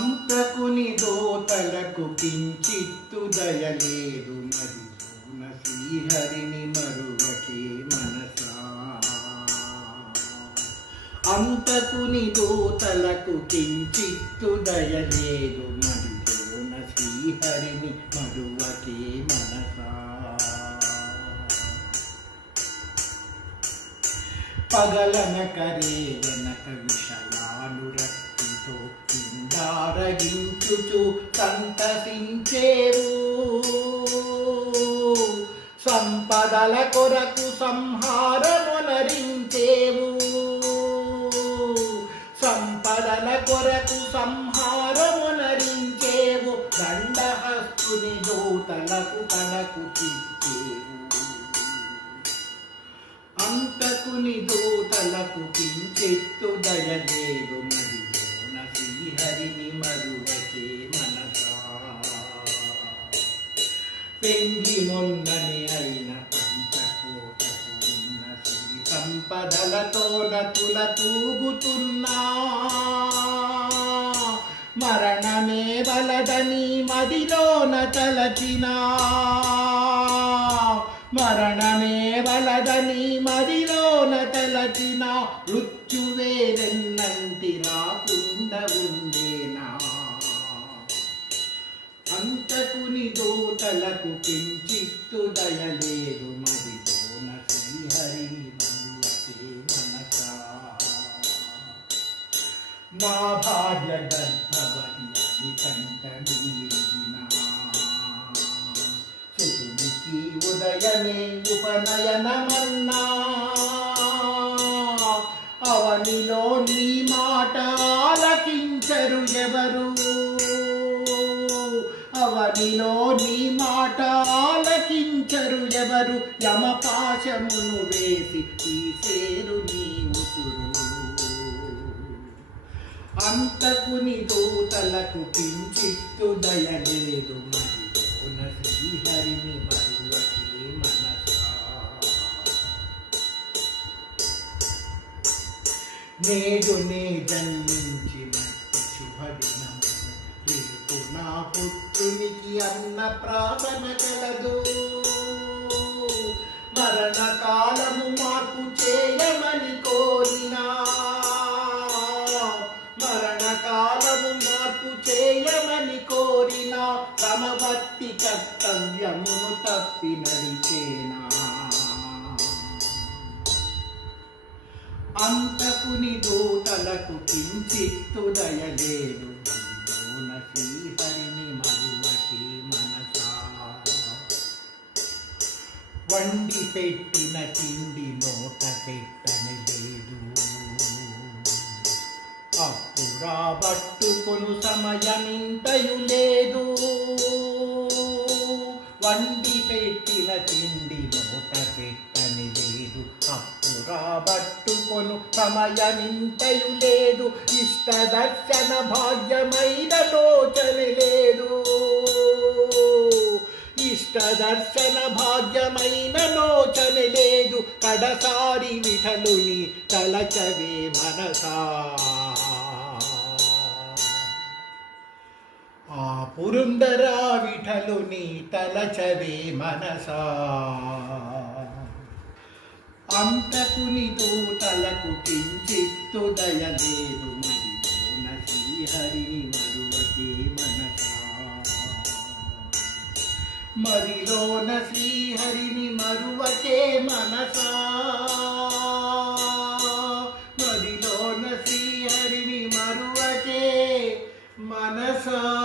అంతకుని దోతలకు కించిత్తు దయలేదు మదిలోన శ్రీహరిని మరువకే మనసా. అంతకుని దోతలకు కించిత్తు దయలేదు మదిలోన శ్రీహరిని మరువకే మనసా. పగలనకరే వెనక విషయాలు రక్తితో ఇందారగించుచు సంతసించేవు. సంపదల కొరకు సంహారమునరించేవు. సంపదల కొరకు సంహారమునరించేవు. దండహస్తుని దూతలకు కనకు చిక్కేవు. అంతకుని దూతలకు కించెత్తు దయలేదు మదిలోన శ్రీహరిని మరువకే మనసా. పెంగి మొన్నని అయిన పంచకోటకు ఉన్న శ్రీ సంపదలతో నతుల తూగుతున్నా. మరణమే వలదని మదిలోన తలచినా. మరణమే వలదని మదిలోన తలచిన మృత్యువేదెన్నంటి రాకుండా ఉండేనా. అంతకుని దూతలకు కించిత్తు దయలేదు మదిలోన శ్రీహరిని మరువకే మనసా. నా భార్య గర్భవతి అని కంట నీరినా. ఉదయమే ఉపనయనమన్నా. అవనిలో నీ మాట ఆలకించరు ఎవరు. అవనిలో నీ మాట ఆలకించరు ఎవరు. యమపాశమును వేసి తీసేరు నీ ఉసురు. అంతకుని దూతలకు కించిత్తు దయలేదు మదిలోన శ్రీహరిని మరువకే మనసా. నేడు నే జన్మించి మట్టి శుభదినము. రేపు నా పుత్రునికి అన్న ప్రార్థన కలదు. మరణకాలము మార్పు చేయమని కోరినా. మరణకాలము మార్పు చేయమని కోరిన సమభక్తి కర్తవ్యమును తప్పి నడిచేనా. అంతకుని దూతలకు కించిత్తు దయలేదు మదిలోన శ్రీహరిని మరువకే మనసా. వండి పెట్టిన తిండి నోట పెట్టని లేదు. అప్పు రాబట్టుకొను సమయమింతయు లేదు. వండి పెట్టిన తిండి నోట పెట్టని లేదు. అప్పు రాబట్టుకొను సమయమింతయు లేదు. ఇష్ట దర్శన భాగ్యమైన లోచని లేదు. ఇష్ట దర్శన భాగ్యమైన లోచని లేదు. కడసారి విఠలుని తలచవే మనసా. ఆ పురందరా విఠలుని తలచవే మనసా. అంతకుని దూతలకు కించిత్తు దయలేదు మదిలోన శ్రీహరిని మరువకే మనసా. మదిలోన శ్రీహరిని మరువకే మనసా. మదిలోన శ్రీహరిని మరువకే మనసా.